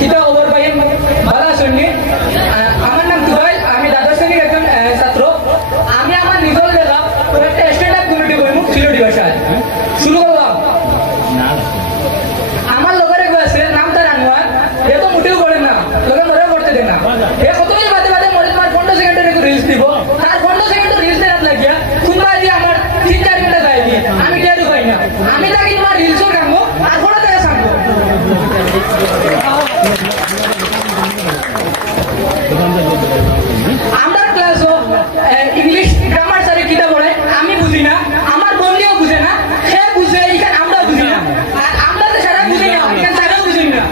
কিতা খবর পাইন ভালো আছেন নি? আমার নাম তুরাইল, আমি দ্বাদশ শ্রেণীর একজন ছাত্র। আমি আমার নিজল দেখা একটা স্ট্যান্ড আপ কমেডি করিমু সিলেটি ভাষায়। শুরু করলাম। আমার লগের এক আছে নাম তার আনোয়ার, এ তো মুটেও করেন না, লগে মরেও করতে দেন না। এ কতদিন বাদে বাদে মরে তোমার 15 সেকেন্ডের একটু রিলস দিব, তার 15 সেকেন্ডের রিলস দেওয়ার লাগিয়া কোনবা দিয়ে আমার 3-4 ঘন্টা যায় দিয়ে আমি টেরও পাই না। আমি তাকে তোমার রিলসও কামবো আর ফটো থেকে সামবো। আমার ক্লাসও ইংলিশ গ্রামার স্যারে কিতা পড়ে আমি বুঝি না, আমার বন্ধুও বুঝে না, সে বুঝে এখানে আমরা বুঝি না, আর আমরা তো সারা বুঝি না, এখানে স্যারও বুঝি না।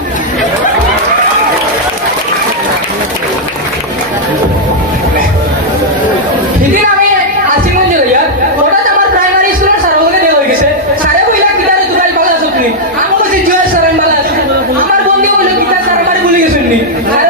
সেদিন আমি আসিমগঞ্জ লইয়া হঠাৎ আমার প্রাইমারি স্কুলের স্যার ওখানে দেওয়া হয়ে গেছে। স্যারে বইলা কিতারে দুরাই ভালো আছো তুমি, আমি বলছি জয় স্যার আমি ভালো আছি। আমার বন্ধুও বলে কিতা স্যার আমার ভুলে গেছেন নি, স্যারে